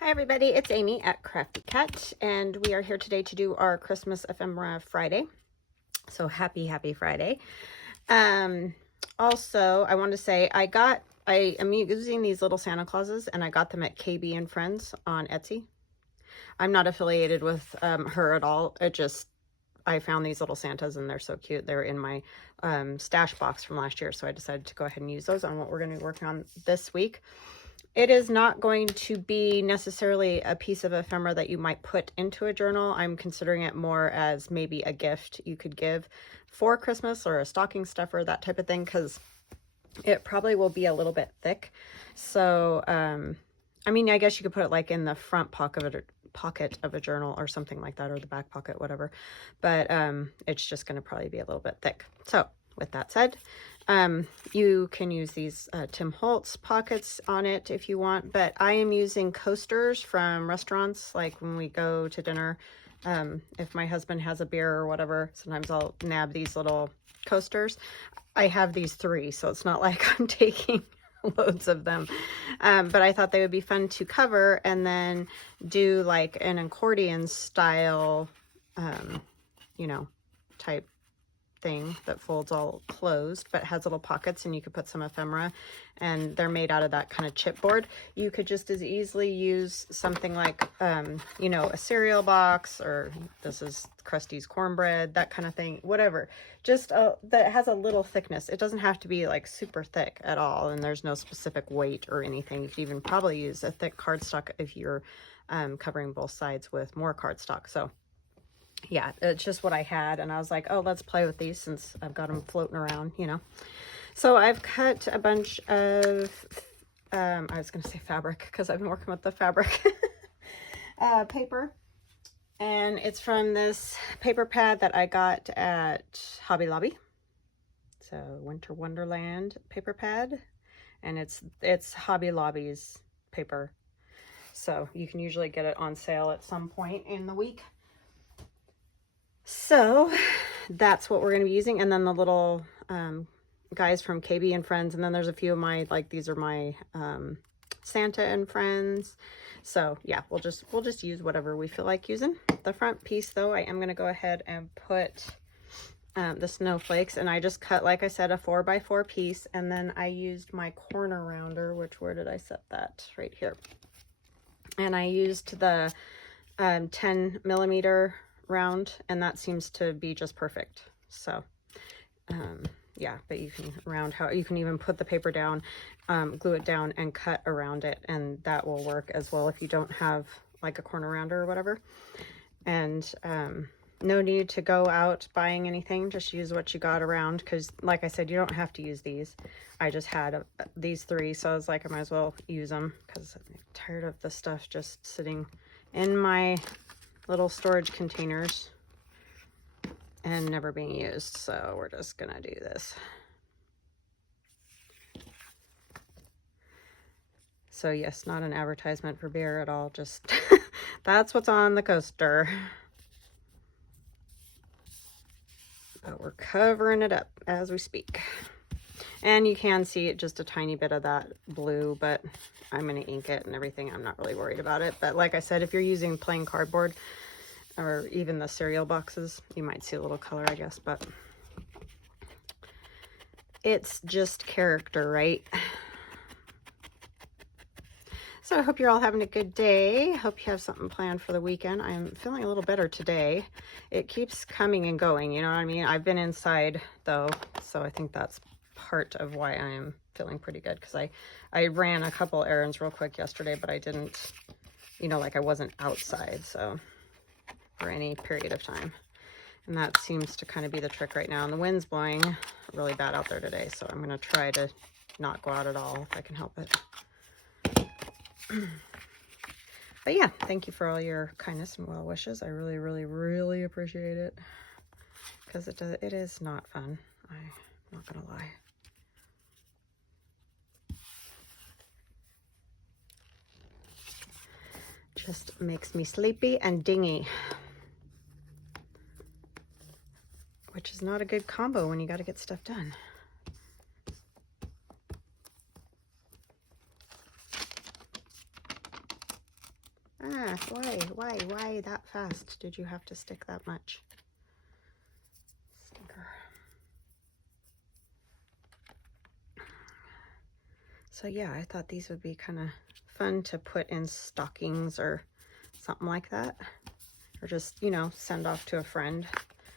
Hi everybody, it's Amy at Crafty Cat, and we are here today to do our Christmas Ephemera Friday. So happy Friday. Also, I want to say I am using these little Santa Clauses, and I got them at KBandFriends on Etsy. I'm not affiliated with her at all. I found these little Santas and they're so cute. They're in my stash box from last year, so I decided to go ahead and use those on what we're going to be working on this week. It is not going to be necessarily a piece of ephemera that you might put into a journal. I'm considering it more as maybe a gift you could give for Christmas or a stocking stuffer, that type of thing, because it probably will be a little bit thick. So, I mean, I guess you could put it like in the front pocket of a journal or something like that, or the back pocket, whatever. But it's just going to probably be a little bit thick. So with that said, you can use these Tim Holtz pockets on it if you want, but I am using coasters from restaurants, like when we go to dinner. If my husband has a beer or whatever, sometimes I'll nab these little coasters. I have these 3, so it's not like I'm taking loads of them, but I thought they would be fun to cover and then do like an accordion style, type thing that folds all closed but has little pockets, and you could put some ephemera, and they're made out of that kind of chipboard. You could just as easily use something like a cereal box, or this is Krusty's cornbread, that kind of thing, whatever, just that has a little thickness. It doesn't have to be like super thick at all, and there's no specific weight or anything. You could even probably use a thick cardstock if you're covering both sides with more cardstock. So yeah, it's just what I had, and I was like, oh, let's play with these since I've got them floating around, So I've cut a bunch of, I was going to say fabric because I've been working with the fabric paper, and it's from this paper pad that I got at Hobby Lobby. So Winter Wonderland paper pad, and it's Hobby Lobby's paper. So you can usually get it on sale at some point in the week. So that's what we're going to be using. And then the little guys from KBandFriends. And then there's a few of my, like, these are my Santa and Friends. So yeah, we'll just use whatever we feel like using. The front piece though, I am going to go ahead and put the snowflakes. And I just cut, like I said, a 4x4 piece. And then I used my corner rounder, where did I set that? Right here. And I used the 10 millimeter round, and that seems to be just perfect. So yeah, but you can you can even put the paper down, glue it down, and cut around it, and that will work as well if you don't have like a corner rounder or whatever. And no need to go out buying anything, just use what you got around, because like I said, you don't have to use these. I just had these 3, so I was like, I might as well use them because I'm tired of the stuff just sitting in my little storage containers and never being used. So we're just gonna do this. So yes, not an advertisement for beer at all, just that's what's on the coaster. But we're covering it up as we speak. And you can see it, just a tiny bit of that blue, but I'm gonna ink it and everything. I'm not really worried about it. But like I said, if you're using plain cardboard, or even the cereal boxes, you might see a little color, I guess, but it's just character, right? So I hope you're all having a good day. Hope you have something planned for the weekend. I'm feeling a little better today. It keeps coming and going, you know what I mean? I've been inside though, so I think that's part of why I am feeling pretty good, because I ran a couple errands real quick yesterday, but I didn't, like I wasn't outside, so for any period of time. And that seems to kind of be the trick right now. And the wind's blowing really bad out there today, so I'm going to try to not go out at all if I can help it. But yeah, thank you for all your kindness and well wishes. I really, really, really appreciate it, because it is not fun. I'm not going to lie. Just makes me sleepy and dingy, which is not a good combo when you got to get stuff done. Ah, why that fast? Did you have to stick that much? Stinker. So yeah, I thought these would be kind of fun to put in stockings or something like that. Or just, you know, send off to a friend,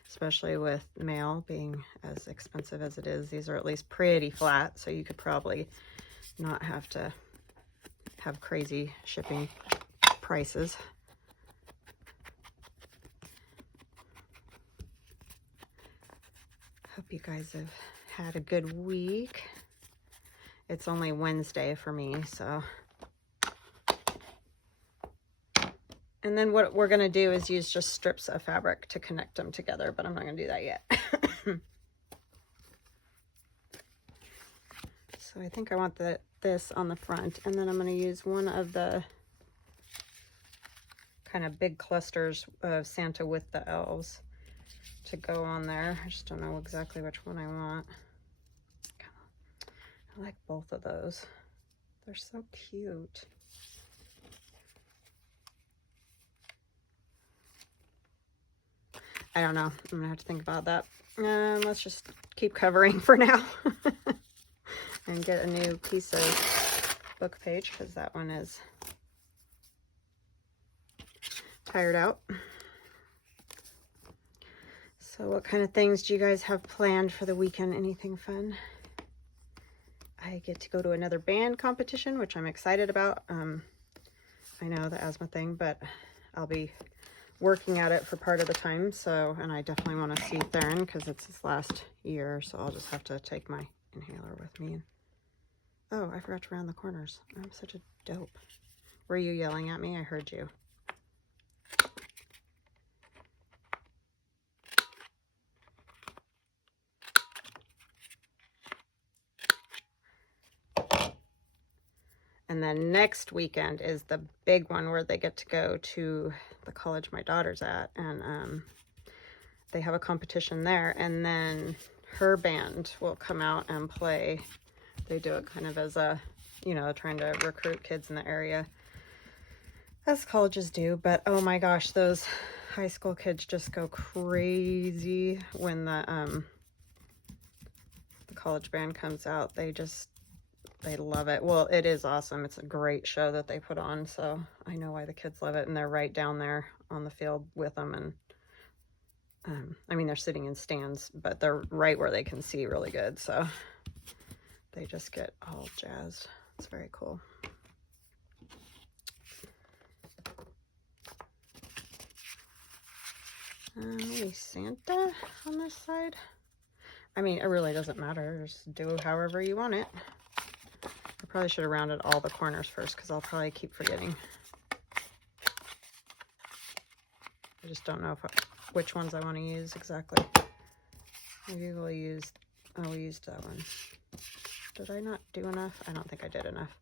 especially with mail being as expensive as it is. These are at least pretty flat, so you could probably not have to have crazy shipping prices. Hope you guys have had a good week. It's only Wednesday for me, so. And then what we're going to do is use just strips of fabric to connect them together, but I'm not going to do that yet. So I think I want this on the front, and then I'm going to use one of the kind of big clusters of Santa with the elves to go on there. I just don't know exactly which one I want. I like both of those. They're so cute. I don't know. I'm gonna have to think about that. Let's just keep covering for now and get a new piece of book page because that one is tired out. So what kind of things do you guys have planned for the weekend? Anything fun? I get to go to another band competition, which I'm excited about. I know the asthma thing, but I'll be working at it for part of the time. So, and I definitely want to see Theron because it's his last year. So I'll just have to take my inhaler with me. Oh, I forgot to round the corners. I'm such a dope. Were you yelling at me? I heard you. And then next weekend is the big one where they get to go to the college my daughter's at. And they have a competition there. And then her band will come out and play. They do it kind of as a, you know, trying to recruit kids in the area, as colleges do. But oh my gosh, those high school kids just go crazy when the college band comes out. They love it. Well, it is awesome. It's a great show that they put on, so I know why the kids love it. And they're right down there on the field with them. And I mean, they're sitting in stands, but they're right where they can see really good. So they just get all jazzed. It's very cool. Maybe Santa on this side. I mean, it really doesn't matter. Just do however you want it. I probably should have rounded all the corners first because I'll probably keep forgetting. I just don't know which ones I want to use exactly. Maybe we'll use, oh, we used that one. Did I not do enough? I don't think I did enough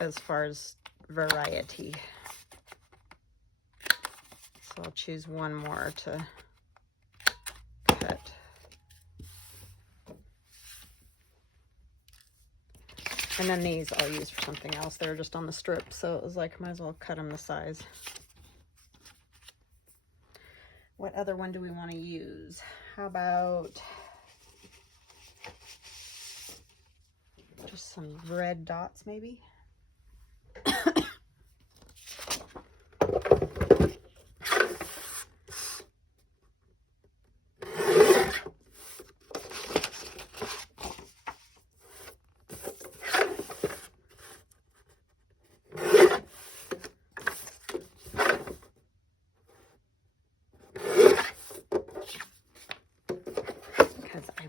as far as variety. So I'll choose one more to cut. And then these I'll use for something else. They're just on the strip, so it was like, might as well cut them the size. What other one do we want to use? How about just some red dots, maybe?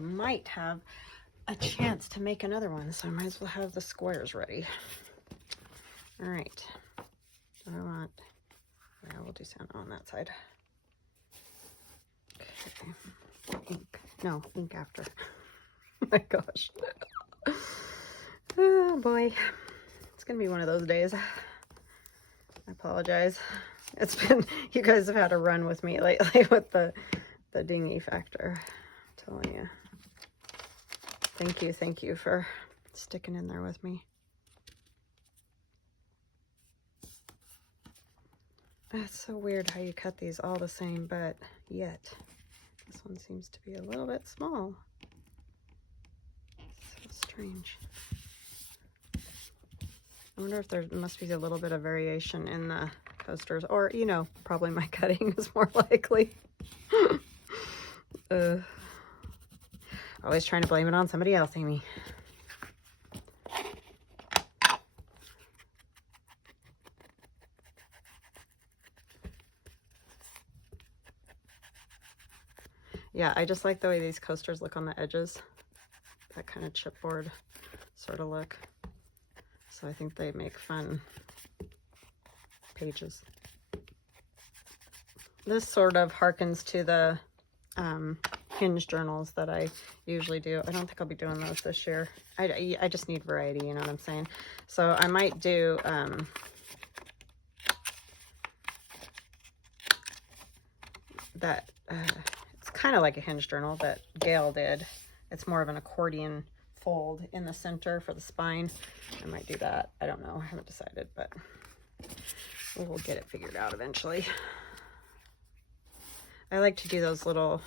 Might have a chance to make another one, so I might as well have the squares ready. All right, I want, yeah, we'll do Santa on that side. Okay, ink, no, ink after. Oh my gosh. Oh boy, it's gonna be one of those days. I apologize. It's been, you guys have had a run with me lately with the dingy factor. I'm telling you. Thank you for sticking in there with me. That's so weird how you cut these all the same, but yet this one seems to be a little bit small. So strange. I wonder if there must be a little bit of variation in the coasters, or, you know, probably my cutting is more likely. Always trying to blame it on somebody else, Amy. Yeah, I just like the way these coasters look on the edges. That kind of chipboard sort of look. So I think they make fun pages. This sort of harkens to the hinge journals that I usually do. I don't think I'll be doing those this year. I just need variety, you know what I'm saying? So I might do that. It's kind of like a hinge journal that Gail did. It's more of an accordion fold in the center for the spine. I might do that. I don't know. I haven't decided, but we'll get it figured out eventually. I like to do those little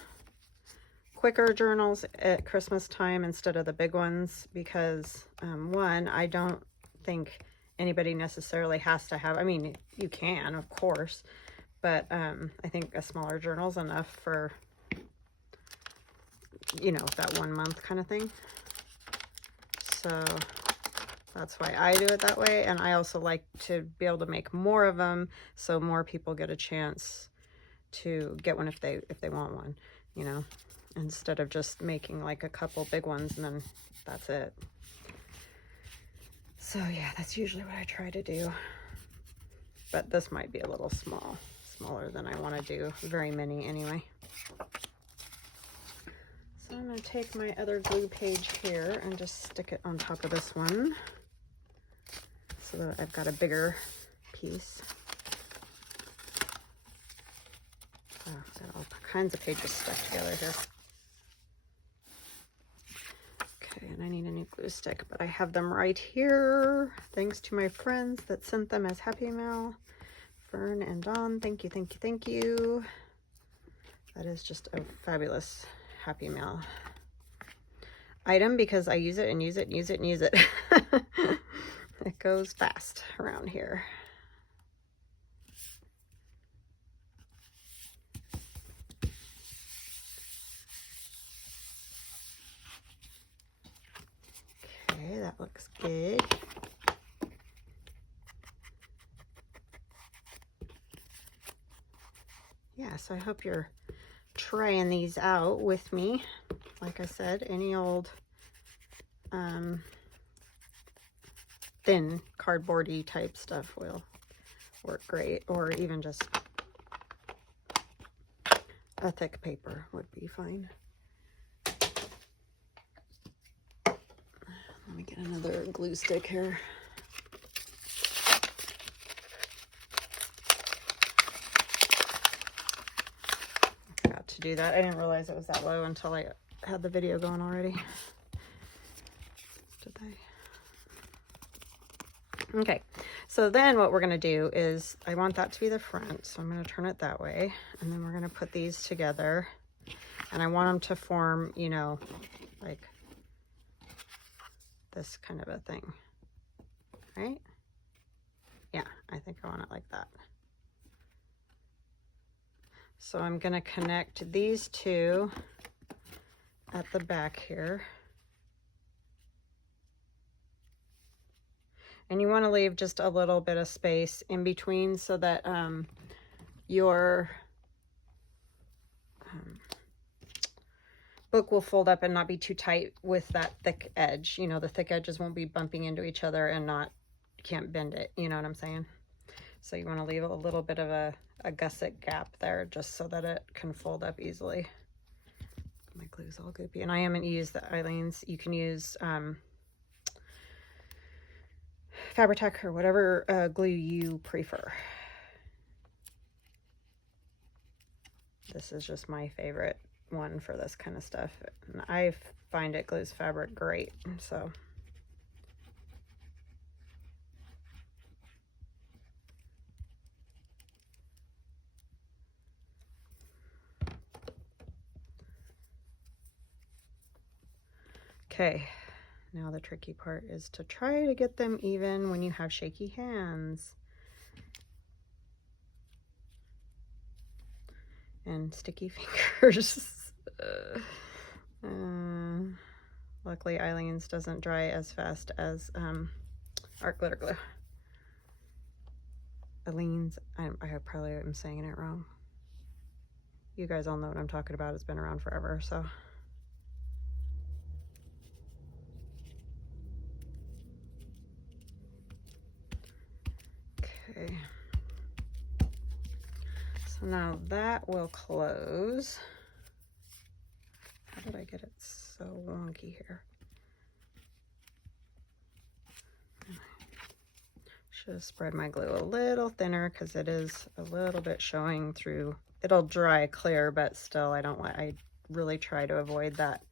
quicker journals at Christmas time instead of the big ones because, one, I don't think anybody necessarily has to have, I mean, you can, of course, but I think a smaller journal is enough for, you know, that 1 month kind of thing. So that's why I do it that way. And I also like to be able to make more of them so more people get a chance to get one if they want one, you know, instead of just making like a couple big ones and then that's it. So yeah, that's usually what I try to do. But this might be a little smaller than I want to do very many anyway. So I'm going to take my other glue page here and just stick it on top of this one so that I've got a bigger piece. Oh, got all kinds of pages stuck together here. Okay, and I need a new glue stick, but I have them right here. Thanks to my friends that sent them as Happy Mail. Fern and Dawn, thank you, thank you, thank you. That is just a fabulous Happy Mail item because I use it and use it and use it and use it. It goes fast around here. Okay, that looks good. Yeah, so I hope you're trying these out with me. Like I said, any old thin cardboardy type stuff will work great, or even just a thick paper would be fine. Let me get another glue stick here. I forgot to do that. I didn't realize it was that low until I had the video going already. Did I? Okay, so then what we're going to do is, I want that to be the front, so I'm going to turn it that way, and then we're going to put these together, and I want them to form, you know, like this kind of a thing, right? Yeah, I think I want it like that. So I'm going to connect these two at the back here. And you want to leave just a little bit of space in between so that your book will fold up and not be too tight with that thick edge. You know, the thick edges won't be bumping into each other and you can't bend it. You know what I'm saying? So you want to leave a little bit of a gusset gap there just so that it can fold up easily. My glue's all goopy. And I haven't used the Eileen's. You can use Fabri-Tac or whatever glue you prefer. This is just my favorite one for this kind of stuff. And I find it glues fabric great, so. Okay, now the tricky part is to try to get them even when you have shaky hands and sticky fingers. Luckily Eileen's doesn't dry as fast as art glitter glue. Eileen's, I probably am saying it wrong. You guys all know what I'm talking about. It's been around forever, so. Okay. So now that will close. How did I get it so wonky here? Should have spread my glue a little thinner because it is a little bit showing through. It'll dry clear, but still I really try to avoid that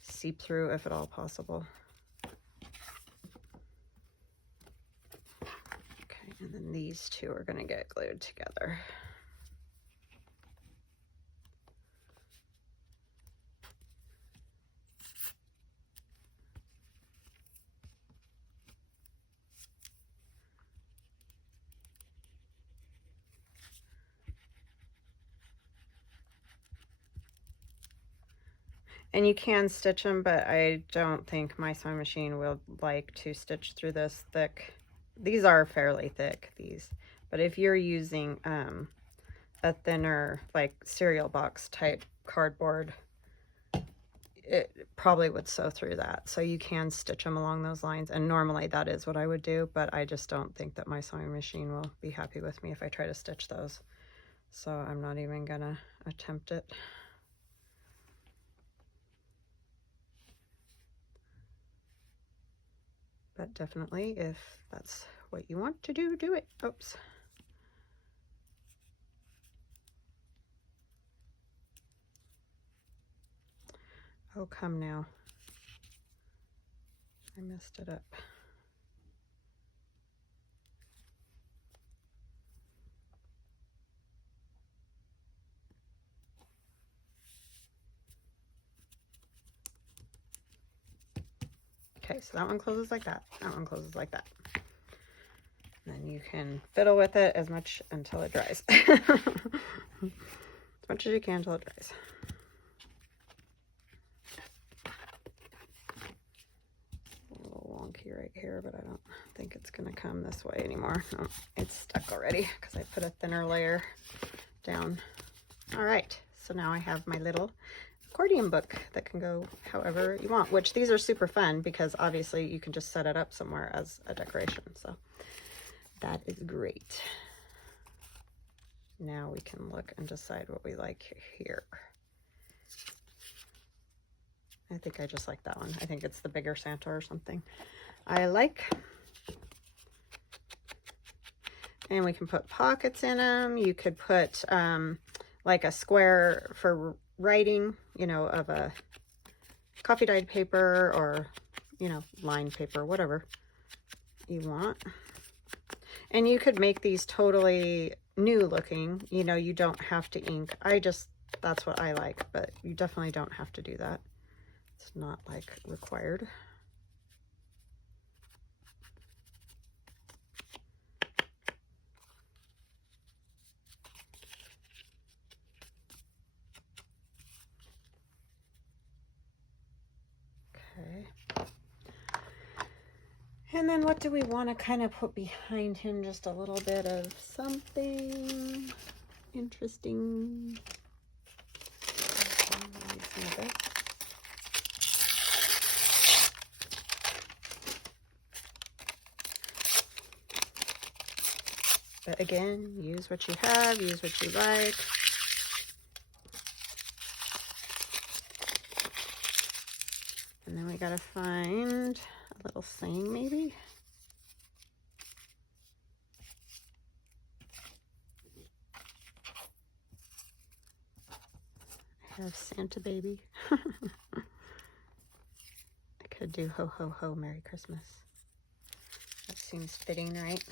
seep through if at all possible. Okay, and then these two are going to get glued together. And you can stitch them, but I don't think my sewing machine will like to stitch through this thick. These are fairly thick, these. But if you're using a thinner, like cereal box type cardboard, it probably would sew through that. So you can stitch them along those lines. And normally that is what I would do, but I just don't think that my sewing machine will be happy with me if I try to stitch those. So I'm not even gonna attempt it. But definitely, if that's what you want to do, do it. Oops. Oh, come now. I messed it up. Okay, so that one closes like that. That one closes like that. Then you can fiddle with it as much until it dries. As much as you can until it dries. A little wonky right here, but I don't think it's going to come this way anymore. No, it's stuck already because I put a thinner layer down. All right, so now I have my little accordion book that can go however you want, which these are super fun because obviously you can just set it up somewhere as a decoration. So that is great. Now we can look and decide what we like here. I think I just like that one. I think it's the bigger Santa or something I like. And we can put pockets in them. You could put like a square for writing, you know, of a coffee dyed paper or, you know, lined paper, whatever you want. And you could make these totally new looking, you know, you don't have to ink. That's what I like, but you definitely don't have to do that. It's not like required. Okay. And then what do we want to kind of put behind him? Just a little bit of something interesting. But again, use what you have, use what you like. And then we gotta find a little saying maybe. I have Santa baby. I could do ho ho ho Merry Christmas. That seems fitting, right?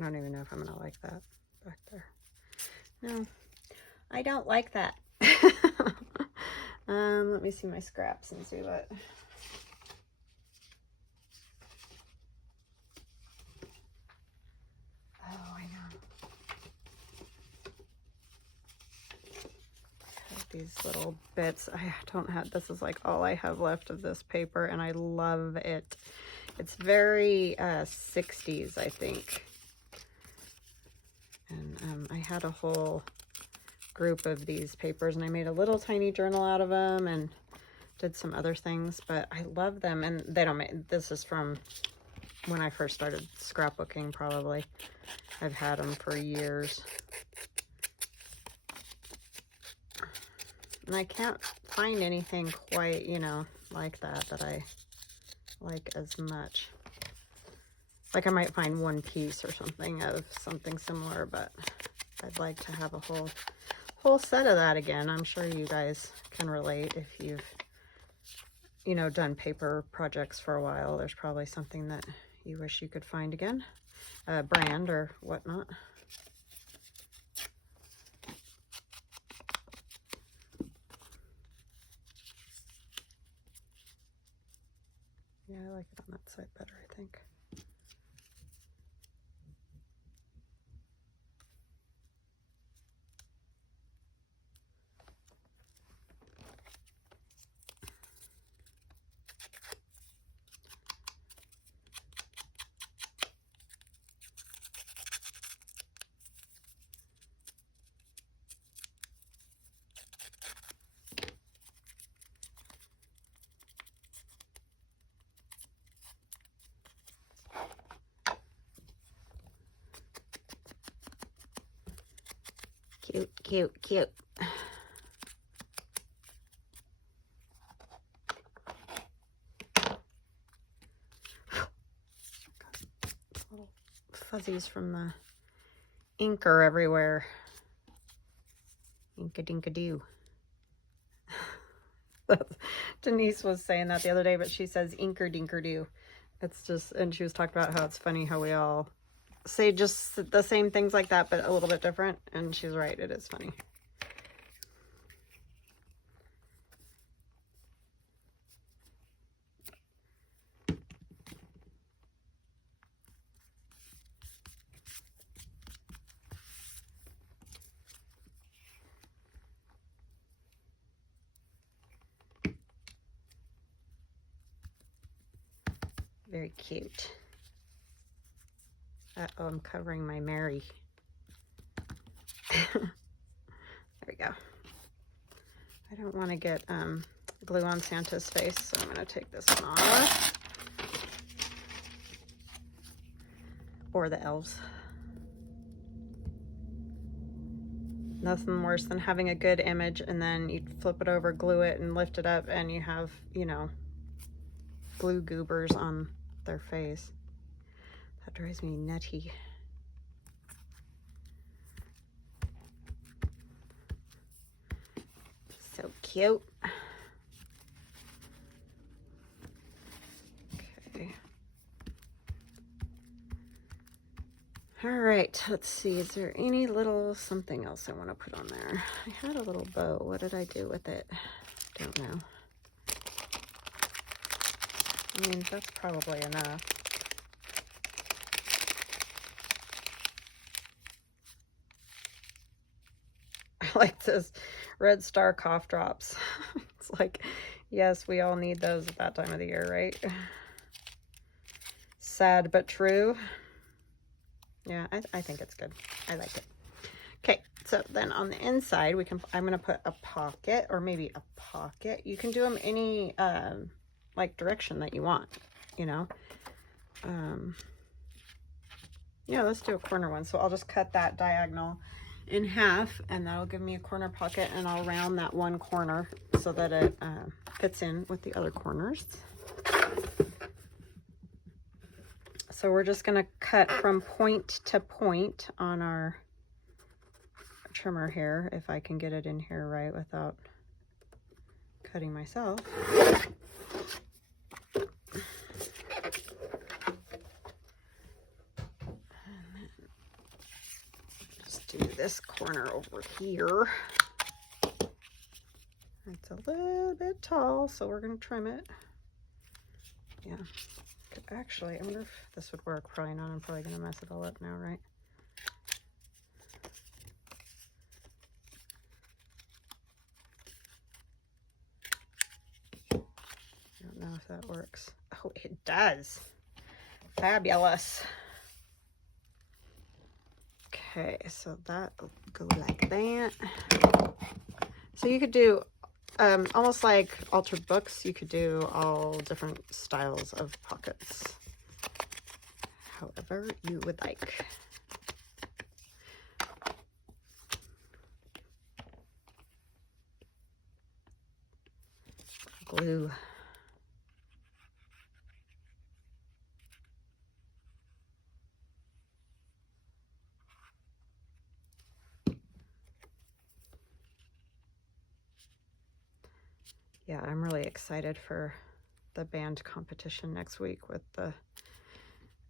I don't even know if I'm gonna like that back there. No, I don't like that. Let me see my scraps and see what. Oh, I know. These little bits. I don't have, this is like all I have left of this paper, and I love it. It's very 60s, I think. And I had a whole group of these papers, and I made a little tiny journal out of them and did some other things, but I love them. And they don't make, this is from when I first started scrapbooking, probably. I've had them for years. And I can't find anything quite, you know, like that I like as much. Like I might find one piece or something of something similar, but I'd like to have a whole set of that again. I'm sure you guys can relate if you've, you know, done paper projects for a while. There's probably something that you wish you could find again, a brand or whatnot. Yeah, I like it on that side better, I think. Cute, cute, cute. Little fuzzies from the inker everywhere. Inka-dinka-doo. Denise was saying that the other day, but she says inker-dinker-doo. It's just, and she was talking about how it's funny how we all say just the same things like that, but a little bit different. And she's right, it is funny. Very cute. Uh-oh, I'm covering my Mary. There we go. I don't want to get glue on Santa's face, so I'm going to take this one off. Or the elves. Nothing worse than having a good image and then you flip it over, glue it, and lift it up, and you have, you know, glue goobers on their face. That drives me nutty. So cute. Okay. All right, let's see. Is there any little something else I want to put on there? I had a little bow. What did I do with it? Don't know. I mean, that's probably enough. I like this red star cough drops. It's like, yes, we all need those at that time of the year, right? Sad but true. Yeah, I think it's good. I like it. Okay, so then on the inside, we can, I'm going to put a pocket, or maybe a pocket. You can do them any, like, direction that you want, you know. Yeah, let's do a corner one. So I'll just cut that diagonal in half, and that'll give me a corner pocket, and I'll round that one corner so that it fits in with the other corners. So we're just going to cut from point to point on our trimmer here, if I can get it in here right without cutting myself. do this corner over here. It's a little bit tall, so we're going to trim it. Yeah. Actually, I wonder if this would work. Probably not. I'm probably going to mess it all up now, right? I don't know if that works. Oh, it does. Fabulous. Okay, so that will go like that. So you could do almost like altered books. You could do all different styles of pockets, however you would like. Glue. Yeah, I'm really excited for the band competition next week with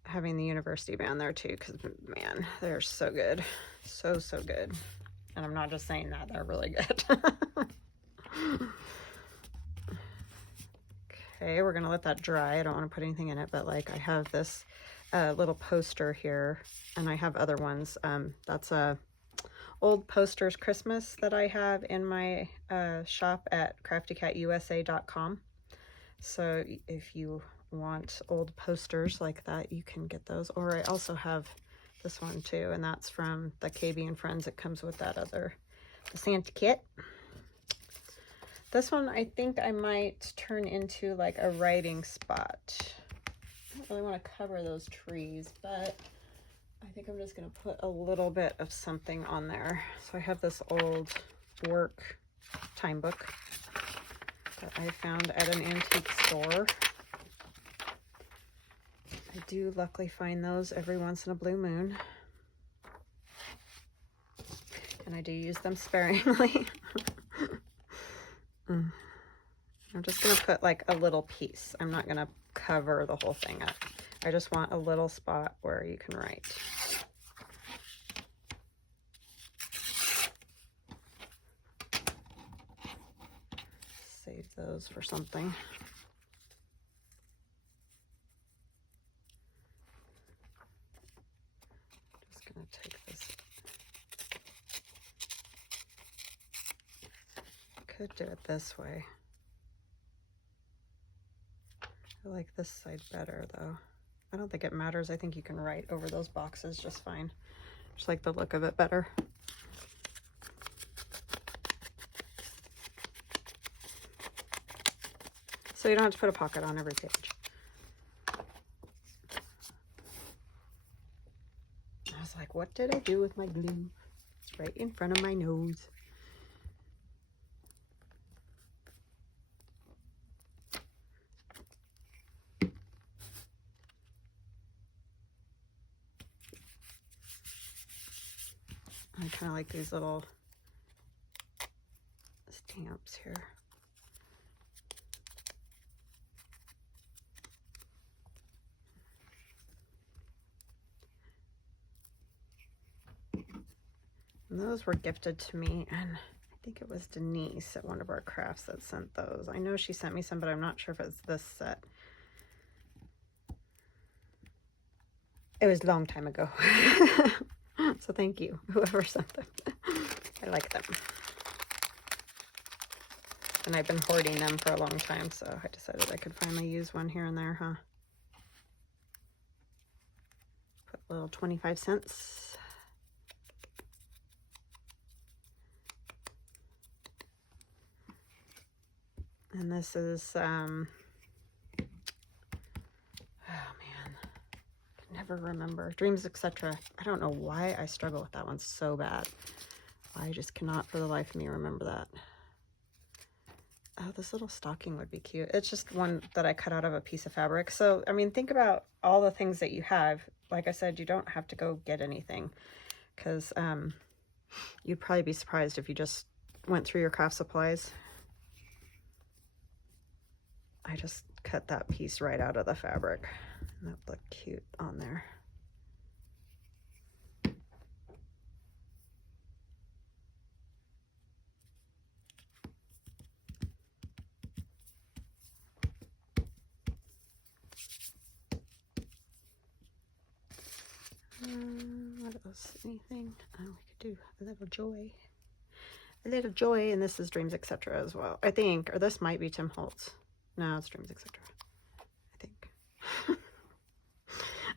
having the university band there too, because man, they're so good. So good. And I'm not just saying that, they're really good. Okay, we're gonna let that dry. I don't want to put anything in it, but like I have this little poster here, and I have other ones. That's a old posters Christmas that I have in my shop at craftycatusa.com. So if you want old posters like that, you can get those. Or I also have this one too, and that's from the KBandFriends. It comes with that other Santa kit. This one I think I might turn into like a writing spot. I don't really want to cover those trees, but I think I'm just going to put a little bit of something on there. So I have this old work time book that I found at an antique store. I do luckily find those every once in a blue moon. And I do use them sparingly. I'm just going to put like a little piece. I'm not going to cover the whole thing up. I just want a little spot where you can write. Save those for something. Just going to take this. Could do it this way. I like this side better though. I don't think it matters. I think you can write over those boxes just fine. Just like the look of it better. So you don't have to put a pocket on every page. I was like, what did I do with my glue? It's right in front of my nose. I kind of like these little stamps here. And those were gifted to me, and I think it was Denise at one of our crafts that sent those. I know she sent me some, but I'm not sure if it's this set. It was a long time ago. So thank you, whoever sent them. I like them. And I've been hoarding them for a long time, so I decided I could finally use one here and there, huh? Put a little 25 cents. And this is, oh man, I never remember. Dreams, etc. I don't know why I struggle with that one so bad. I just cannot for the life of me remember that. Oh, this little stocking would be cute. It's just one that I cut out of a piece of fabric. So, I mean, think about all the things that you have. Like I said, you don't have to go get anything, because you'd probably be surprised if you just went through your craft supplies. I just cut that piece right out of the fabric. And that looked cute on there. What else? Anything? Oh, we could do a little joy. A little joy, and this is Dreams, etc. as well. I think, or this might be Tim Holtz. No, it's Dreams, etc. I think.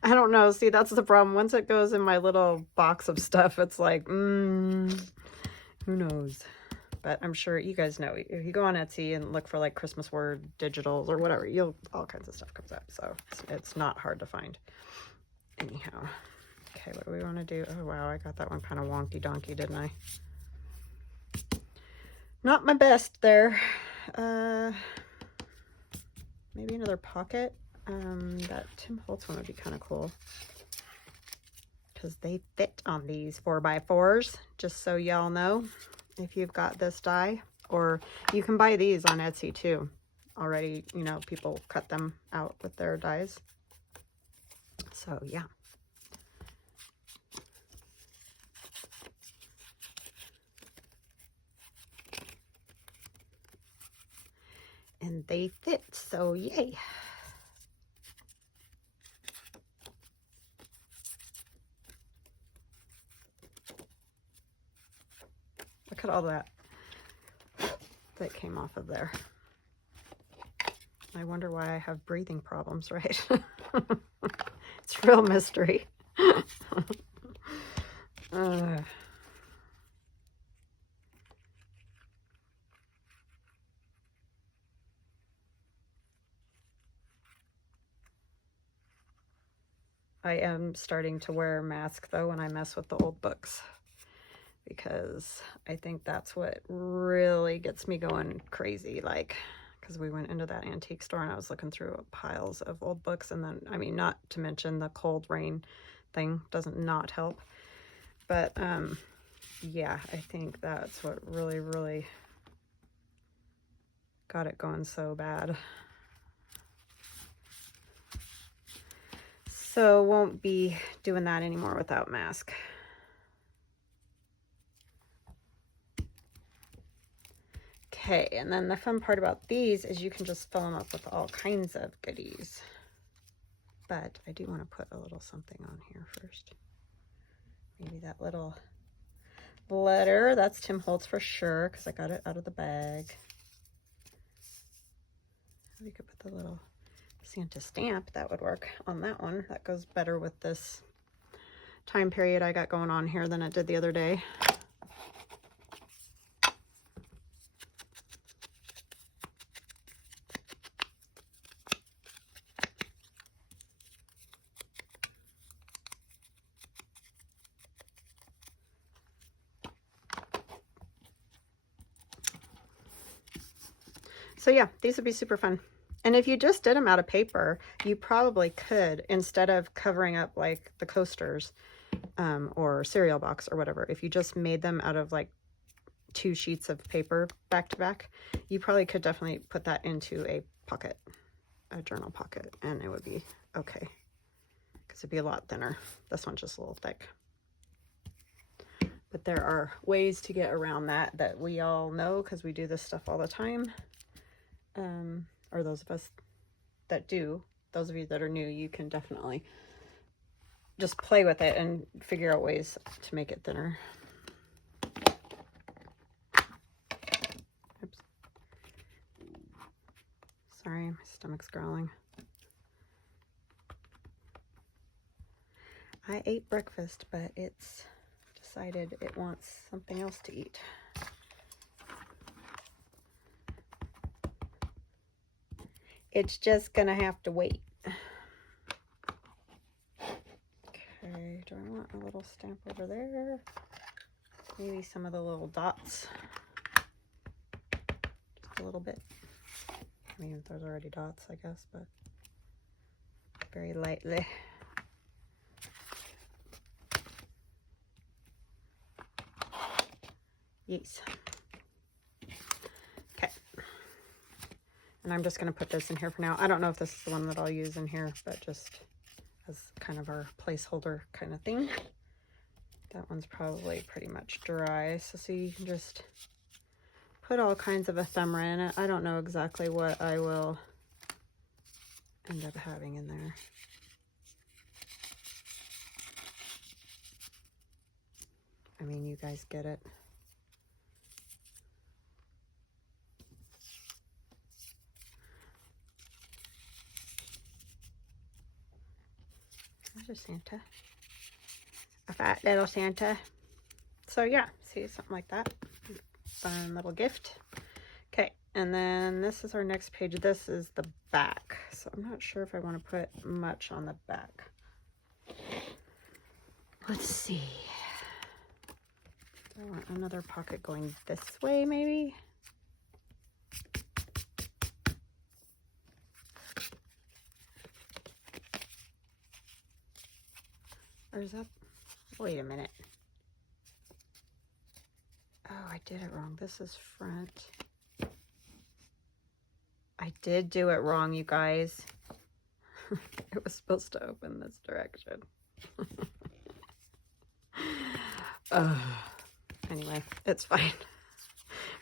I don't know. See, that's the problem. Once it goes in my little box of stuff, it's like, who knows? But I'm sure you guys know. If you go on Etsy and look for like Christmas word digitals or whatever, all kinds of stuff comes up. So it's not hard to find. Anyhow. Okay, what do we want to do? Oh, wow, I got that one kind of wonky donkey, didn't I? Not my best there. Maybe another pocket. That Tim Holtz one would be kind of cool. Because they fit on these 4x4s, just so y'all know, if you've got this die. Or you can buy these on Etsy too. Already, you know, people cut them out with their dies. So, yeah. And they fit, so yay. Look at all that came off of there. I wonder why I have breathing problems, right? It's a real mystery. I am starting to wear a mask though when I mess with the old books, because I think that's what really gets me going crazy. Like, because we went into that antique store and I was looking through piles of old books, and then, I mean, not to mention the cold rain thing doesn't not help. But yeah, I think that's what really got it going so bad. So won't be doing that anymore without mask. Okay, and then the fun part about these is you can just fill them up with all kinds of goodies. But I do want to put a little something on here first. Maybe that little letter. That's Tim Holtz for sure, because I got it out of the bag. We could put the little Santa stamp. That would work on that one. That goes better with this time period I got going on here than it did the other day. So yeah, these would be super fun. And if you just did them out of paper, you probably could, instead of covering up like the coasters or cereal box or whatever, if you just made them out of like 2 sheets of paper back to back, you probably could definitely put that into a pocket, a journal pocket, and it would be okay, because it'd be a lot thinner. This one's just a little thick. But there are ways to get around that we all know, because we do this stuff all the time. Or those of us that do. Those of you that are new, you can definitely just play with it and figure out ways to make it thinner. Oops. Sorry, my stomach's growling. I ate breakfast, but it's decided it wants something else to eat. It's just gonna have to wait. Okay, do I want a little stamp over there? Maybe some of the little dots. Just a little bit. I mean, there's already dots, I guess, but very lightly. Yes. Okay. And I'm just going to put this in here for now. I don't know if this is the one that I'll use in here, but just as kind of our placeholder kind of thing. That one's probably pretty much dry. So you can just put all kinds of ephemera in it. I don't know exactly what I will end up having in there. mean, you guys get it. There's a Santa. A fat little Santa. So yeah, see, something like that. Fun little gift. Okay, and then this is our next page. This is the back. So I'm not sure if I want to put much on the back. Let's see. I want another pocket going this way, maybe. Or is that, wait a minute. Oh, I did it wrong. This is front. I did do it wrong, you guys. It was supposed to open this direction. Anyway, it's fine.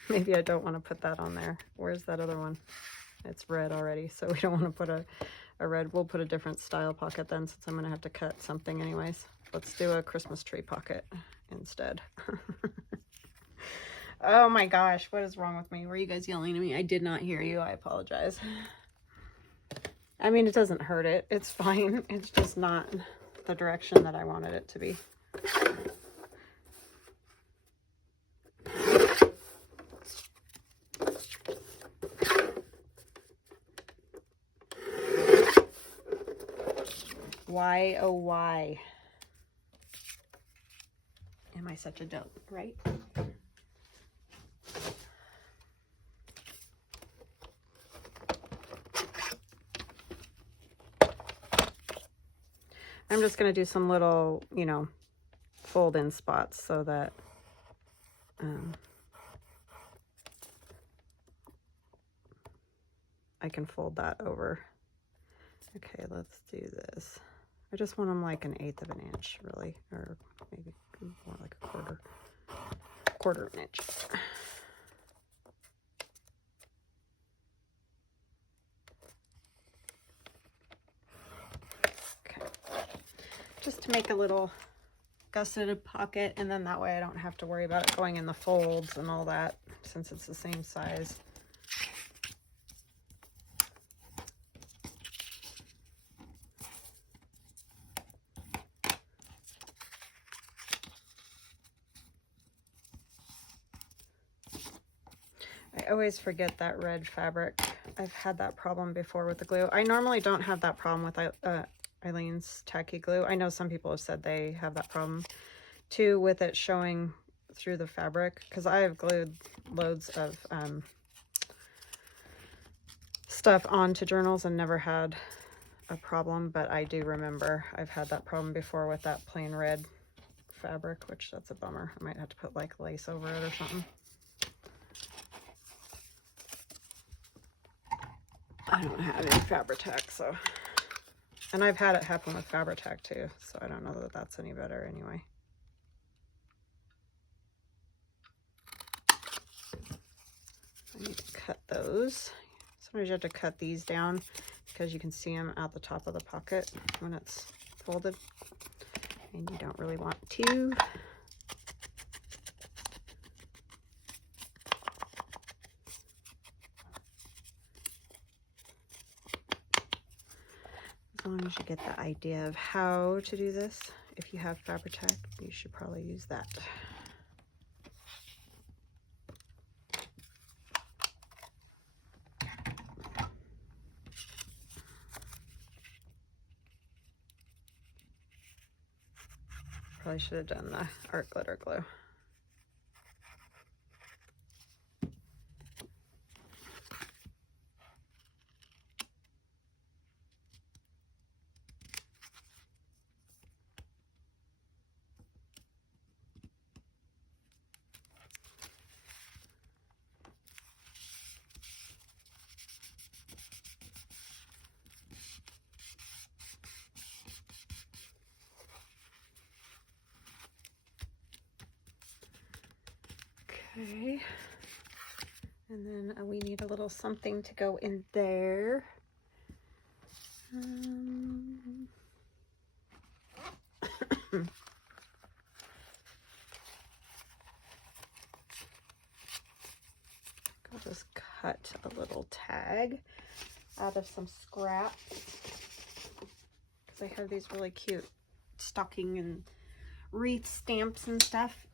Maybe I don't want to put that on there. Where's that other one? It's red already, so we don't want to put a red. We'll put a different style pocket then, since I'm going to have to cut something anyways. Let's do a Christmas tree pocket instead. Oh my gosh, what is wrong with me? Were you guys yelling at me? I did not hear you. I apologize. I mean, it doesn't hurt it. It's fine. It's just not the direction that I wanted it to be. Why, oh why am I such a dope, right? I'm just going to do some little, you know, fold in spots so that I can fold that over. Okay, let's do this. I just want them like 1/8 of an inch, really, or maybe more like a quarter of an inch. Okay, just to make a little gusseted pocket, and then that way I don't have to worry about it going in the folds and all that, since it's the same size. I always forget that red fabric. I've had that problem before with the glue. I normally don't have that problem with Eileen's tacky glue. I know some people have said they have that problem too with it showing through the fabric, because I have glued loads of stuff onto journals and never had a problem, but I do remember I've had that problem before with that plain red fabric, which that's a bummer. I might have to put like lace over it or something. I don't have any Fabri-Tac, so, and I've had it happen with Fabri-Tac too, so I don't know that that's any better anyway. I need to cut those. Sometimes you have to cut these down because you can see them at the top of the pocket when it's folded, and you don't really want to. As long as you get the idea of how to do this, if you have Fabri-Tac, you should probably use that. Probably should have done the art glitter glue. Okay, and then we need a little something to go in there. just cut a little tag out of some scraps because I have these really cute stocking and wreath stamps and stuff.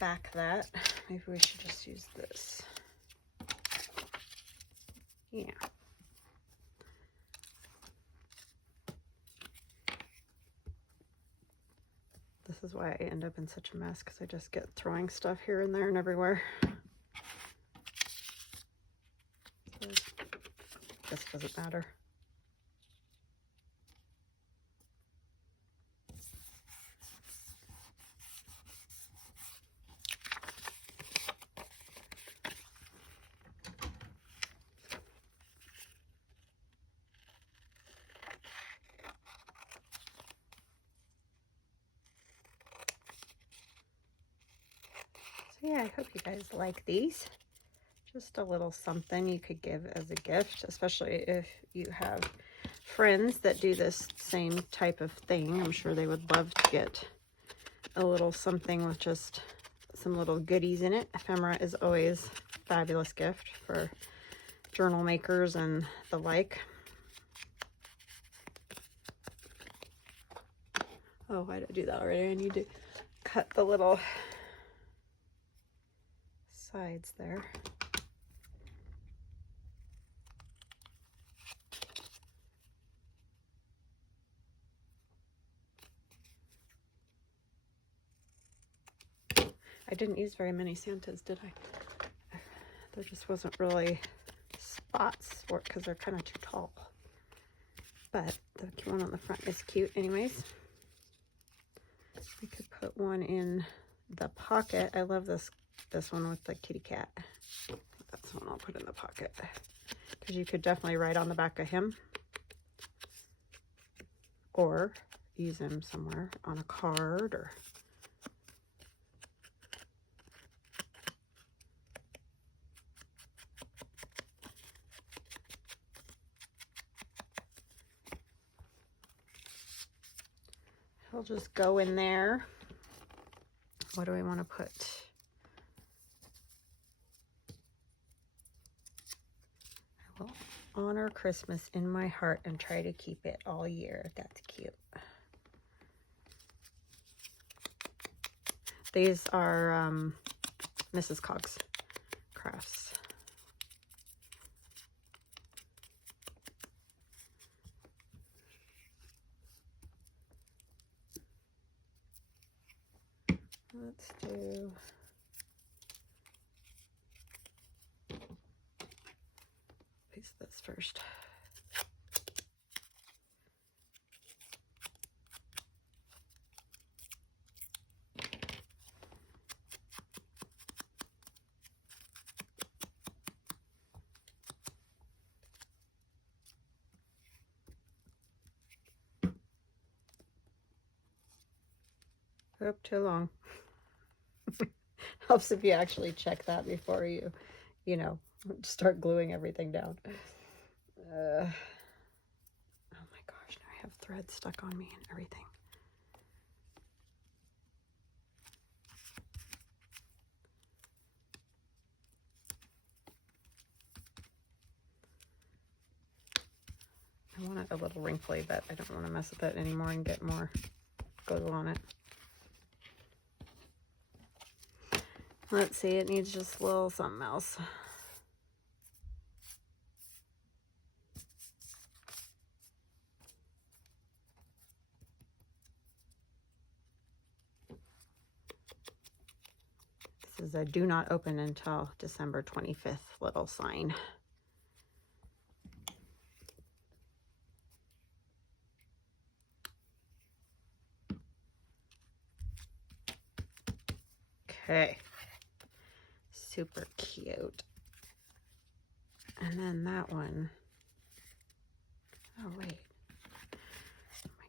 Back that. Maybe we should just use this. Yeah. This is why I end up in such a mess, because I just get throwing stuff here and there and everywhere. So this doesn't matter. Yeah, I hope you guys like these. Just a little something you could give as a gift, especially if you have friends that do this same type of thing. I'm sure they would love to get a little something with just some little goodies in it. Ephemera is always a fabulous gift for journal makers and the like. Oh, why did I do that already? I need to cut the little sides there. I didn't use very many Santas, did I? There just wasn't really spots for it because they're kind of too tall. But the one on the front is cute anyways. We could put one in the pocket. I love this one with the kitty cat. That's the one I'll put in the pocket. Because you could definitely write on the back of him. Or use him somewhere on a card or... He'll just go in there. What do we want to put? I will honor Christmas in my heart and try to keep it all year. That's cute. These are Mrs. Cogg's crafts. Let's do piece this first. Oop, too long. Helps if you actually check that before you know, start gluing everything down. Oh my gosh, now I have thread stuck on me and everything. I want it a little wrinkly, but I don't want to mess with it anymore and get more glue on it. Let's see, it needs just a little something else. This is a do not open until December 25th little sign. Okay. Super cute. And then that one. Oh, wait. Oh my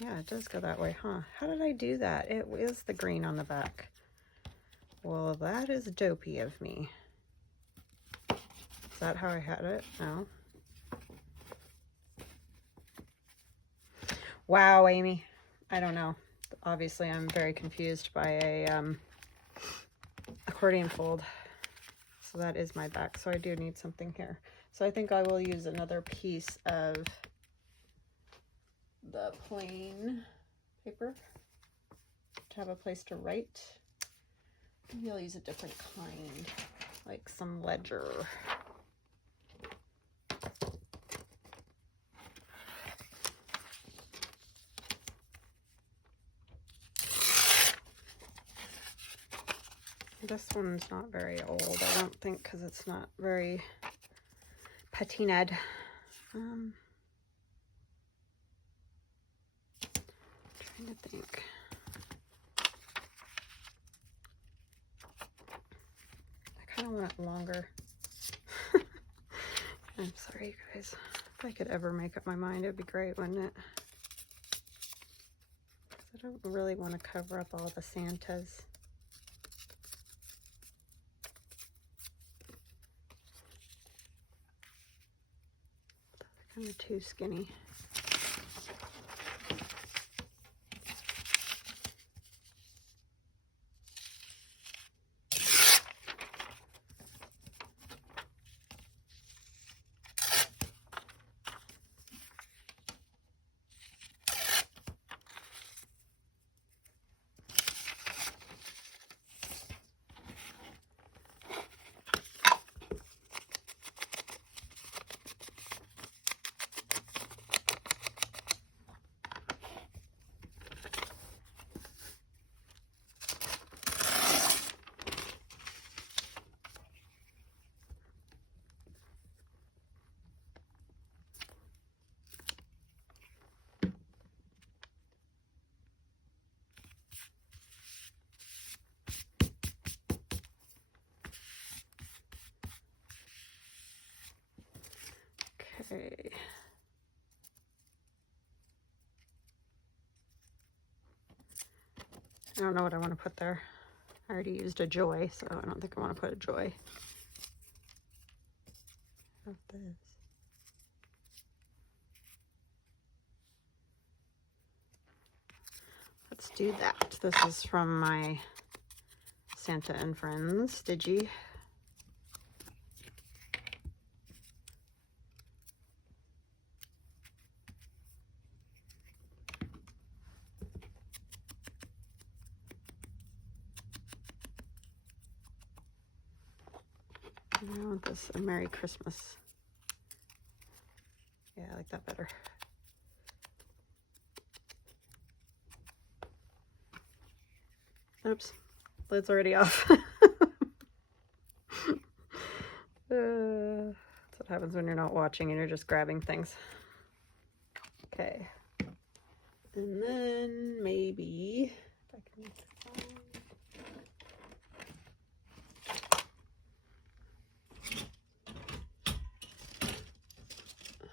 Yeah, it does go that way, huh? How did I do that? It is the green on the back. Well, that is dopey of me. Is that how I had it? No. Wow, Amy. I don't know. Obviously, I'm very confused by a accordion fold. So that is my back. So I do need something here. So I think I will use another piece of the plain paper to have a place to write. Maybe I'll use a different kind, like some ledger. This one's not very old, I don't think, because it's not very patinaed. Trying to think. I kind of want it longer. I'm sorry, you guys. If I could ever make up my mind, it'd be great, wouldn't it? I don't really want to cover up all the Santas. That's kind of too skinny. Okay. I don't know what I want to put there. I already used a joy, so I don't think I want to put a joy. Of this. Let's do that. This is from my Santa and Friends Digi. I want this a Merry Christmas. Yeah, I like that better. Oops, lid's already off. That's what happens when you're not watching and you're just grabbing things. Okay. And then maybe if I can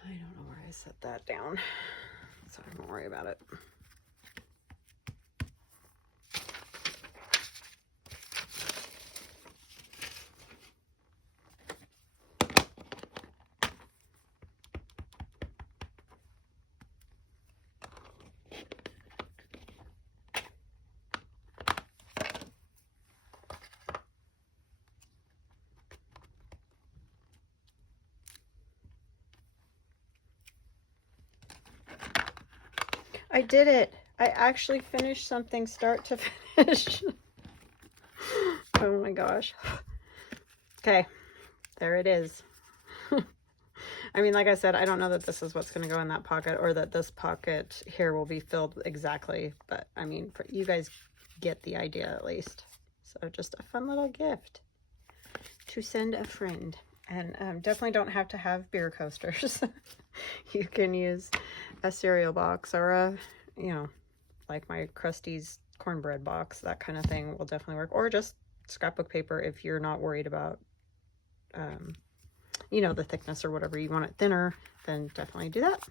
I don't know where I set that down, so I don't worry about it. I did it. I actually finished something start to finish. Oh my gosh. Okay, there it is. I mean, like I said, I don't know that this is what's going to go in that pocket or that this pocket here will be filled exactly. But I mean, you guys get the idea at least. So just a fun little gift to send a friend. And definitely don't have to have beer coasters. You can use a cereal box or a, you know, like my Krusty's cornbread box, that kind of thing will definitely work. Or just scrapbook paper if you're not worried about, you know, the thickness or whatever. You want it thinner, then definitely do that.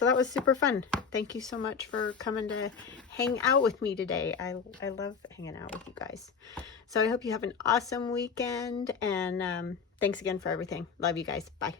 So that was super fun. Thank you so much for coming to hang out with me today. I love hanging out with you guys. So I hope you have an awesome weekend, and thanks again for everything. Love you guys. Bye.